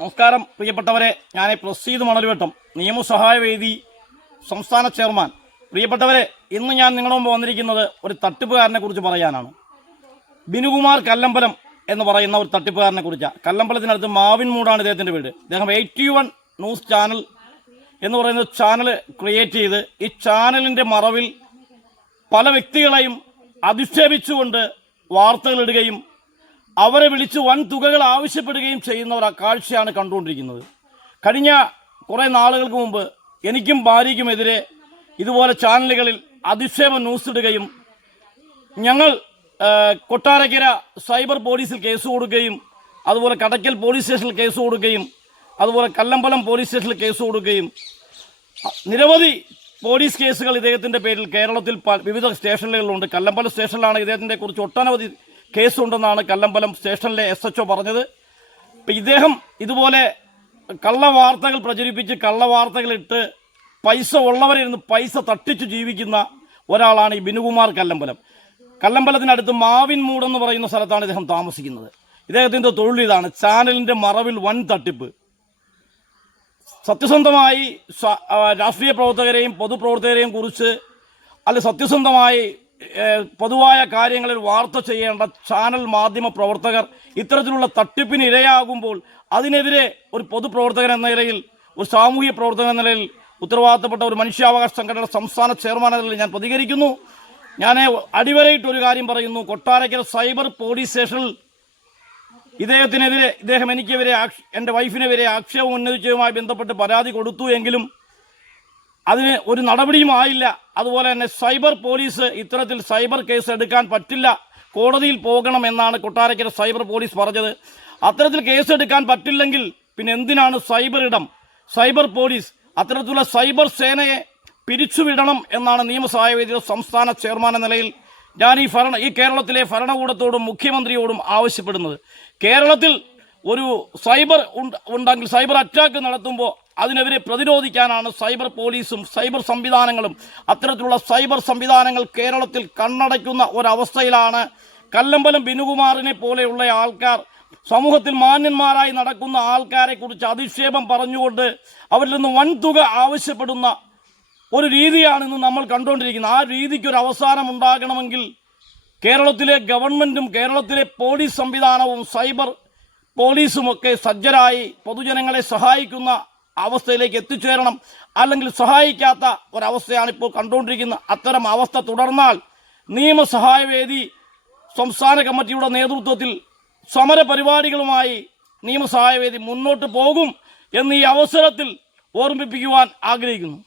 നമസ്കാരം പ്രിയപ്പെട്ടവരെ. ഞാൻ പ്രസീദ് മണൽവട്ടം നിയമസഹായ വേദി സംസ്ഥാന ചെയർമാൻ. പ്രിയപ്പെട്ടവരെ ഇന്ന് ഞാൻ നിങ്ങളുടെ വന്നിരിക്കുന്നത് ഒരു തട്ടിപ്പുകാരനെ കുറിച്ച് പറയാനാണ്. ബിനുകുമാർ കല്ലമ്പലം എന്ന് പറയുന്ന ഒരു തട്ടിപ്പുകാരനെ കുറിച്ചാണ് കല്ലമ്പലത്തിനടുത്ത് മാവിൻമൂടാണ് ഇദ്ദേഹത്തിന്റെ വീട്. അദ്ദേഹം എയ്റ്റി വൺ ന്യൂസ് ചാനൽ എന്ന് പറയുന്ന ചാനൽ ക്രിയേറ്റ് ചെയ്ത് ഈ ചാനലിന്റെ മറവിൽ പല വ്യക്തികളെയും അധിക്ഷേപിച്ചുകൊണ്ട് വാർത്തകൾ ഇടുകയും അവരെ വിളിച്ച് വൻ തുകകൾ ആവശ്യപ്പെടുകയും ചെയ്യുന്ന ഒരു കാഴ്ചയാണ് കണ്ടുകൊണ്ടിരിക്കുന്നത്. കഴിഞ്ഞ കുറേ നാളുകൾക്ക് മുമ്പ് എനിക്കും ഭാര്യയ്ക്കുമെതിരെ ഇതുപോലെ ചാനലുകളിൽ അധിക്ഷേപ ന്യൂസ് ഇടുകയും ഞങ്ങൾ കൊട്ടാരക്കര സൈബർ പോലീസിൽ കേസ് കൊടുക്കുകയും അതുപോലെ കടയ്ക്കൽ പോലീസ് സ്റ്റേഷനിൽ കേസ് കൊടുക്കുകയും അതുപോലെ കല്ലമ്പലം പോലീസ് സ്റ്റേഷനിൽ കേസ് കൊടുക്കുകയും നിരവധി പോലീസ് കേസുകൾ ഇദ്ദേഹത്തിന്റെ പേരിൽ കേരളത്തിൽ വിവിധ സ്റ്റേഷനുകളിലുണ്ട്. കല്ലമ്പലം സ്റ്റേഷനിലാണ് ഇദ്ദേഹത്തിന്റെ കുറിച്ച് ഒട്ടനവധി കേസുണ്ടെന്നാണ് കല്ലമ്പലം സ്റ്റേഷനിലെ എസ് എച്ച് പറഞ്ഞത്. ഇപ്പം ഇദ്ദേഹം ഇതുപോലെ കള്ളവാർത്തകൾ പ്രചരിപ്പിച്ച് കള്ളവാർത്തകളിട്ട് പൈസ ഉള്ളവരിൽ നിന്ന് പൈസ തട്ടിച്ചു ജീവിക്കുന്ന ഒരാളാണ് ഈ ബിനുകുമാർ കല്ലമ്പലം. കല്ലമ്പലത്തിനടുത്ത് മാവിൻ മൂടെന്ന് പറയുന്ന സ്ഥലത്താണ് ഇദ്ദേഹം താമസിക്കുന്നത്. ഇദ്ദേഹത്തിന്റെ തൊഴിൽ ഇതാണ്. ചാനലിന്റെ മറവിൽ വൻ തട്ടിപ്പ്. സത്യസന്ധമായി രാഷ്ട്രീയ പ്രവർത്തകരെയും പൊതുപ്രവർത്തകരെയും കുറിച്ച് അല്ലെ സത്യസന്ധമായി പൊതുവായ കാര്യങ്ങളിൽ വാർത്ത ചെയ്യേണ്ട ചാനൽ മാധ്യമ പ്രവർത്തകർ ഇത്തരത്തിലുള്ള തട്ടിപ്പിന് ഇരയാകുമ്പോൾ അതിനെതിരെ ഒരു പൊതുപ്രവർത്തകൻ എന്ന നിലയിൽ ഒരു സാമൂഹ്യ പ്രവർത്തകൻ എന്ന നിലയിൽ ഉത്തരവാദിത്തപ്പെട്ട ഒരു മനുഷ്യാവകാശ സംഘടന സംസ്ഥാന ചെയർമാൻ എന്ന നിലയിൽ ഞാൻ പ്രതികരിക്കുന്നു. ഞാൻ അടിവരയിട്ട് ഒരു കാര്യം പറയുന്നു. കൊട്ടാരക്കര സൈബർ പോലീസ് സ്റ്റേഷനിൽ ഇദ്ദേഹത്തിനെതിരെ ഇദ്ദേഹം എനിക്കെതിരെ എന്റെ വൈഫിനെതിരെ ആക്ഷേപം ഉന്നയിച്ചതുമായി ബന്ധപ്പെട്ട് പരാതി കൊടുത്തു എങ്കിലും അതിന് ഒരു നടപടിയും ആയില്ല അതുപോലെ തന്നെ സൈബർ പോലീസ് ഇത്തരത്തിൽ സൈബർ കേസ് എടുക്കാൻ പറ്റില്ല. കോടതിയിൽ പോകണം എന്നാണ് കൊട്ടാരക്കര സൈബർ പോലീസ് പറഞ്ഞത്. അത്തരത്തിൽ കേസ് എടുക്കാൻ പറ്റില്ലെങ്കിൽ പിന്നെ എന്തിനാണ് സൈബർ ഇടം? സൈബർ പോലീസ് അത്തരത്തിലുള്ള സൈബർ സേനയെ പിരിച്ചുവിടണം എന്നാണ് നിയമസഹായ സംസ്ഥാന ചെയർമാൻ എന്ന നിലയിൽ ഞാൻ ഈ ഭരണ ഈ കേരളത്തിലെ ഭരണകൂടത്തോടും മുഖ്യമന്ത്രിയോടും ആവശ്യപ്പെടുന്നത്. കേരളത്തിൽ ഒരു സൈബർ ഉണ്ടെങ്കിൽ സൈബർ അറ്റാക്ക് നടത്തുമ്പോൾ അതിനെതിരെ പ്രതിരോധിക്കാനാണ് സൈബർ പോലീസും സൈബർ സംവിധാനങ്ങളും. അത്തരത്തിലുള്ള സൈബർ സംവിധാനങ്ങൾ കേരളത്തിൽ കണ്ണടയ്ക്കുന്ന ഒരവസ്ഥയിലാണ് കല്ലമ്പലം ബിനുകുമാറിനെ പോലെയുള്ള ആൾക്കാർ. സമൂഹത്തിൽ മാന്യന്മാരായി നടക്കുന്ന ആൾക്കാരെ കുറിച്ച് അധിക്ഷേപം പറഞ്ഞുകൊണ്ട് അവരിൽ നിന്ന് വൻതുക ആവശ്യപ്പെടുന്ന ഒരു രീതിയാണ് ഇന്ന് നമ്മൾ കണ്ടുകൊണ്ടിരിക്കുന്നത്. ആ രീതിക്ക് ഒരു അവസാനം ഉണ്ടാകണമെങ്കിൽ കേരളത്തിലെ ഗവൺമെന്റും കേരളത്തിലെ പോലീസ് സംവിധാനവും സൈബർ പോലീസുമൊക്കെ സജ്ജരായി പൊതുജനങ്ങളെ സഹായിക്കുന്ന അവസ്ഥയിലേക്ക് എത്തിച്ചേരണം. അല്ലെങ്കിൽ സഹായിക്കാത്ത ഒരവസ്ഥയാണ് ഇപ്പോൾ കണ്ടുകൊണ്ടിരിക്കുന്നത് അത്തരം അവസ്ഥ തുടർന്നാൽ നിയമസഹായവേദി സംസ്ഥാന കമ്മിറ്റിയുടെ നേതൃത്വത്തിൽ സമരപരിപാടികളുമായി നിയമസഹായവേദി മുന്നോട്ട് പോകും എന്ന് ഈ അവസരത്തിൽ ഓർമ്മിപ്പിക്കുവാൻ ആഗ്രഹിക്കുന്നു.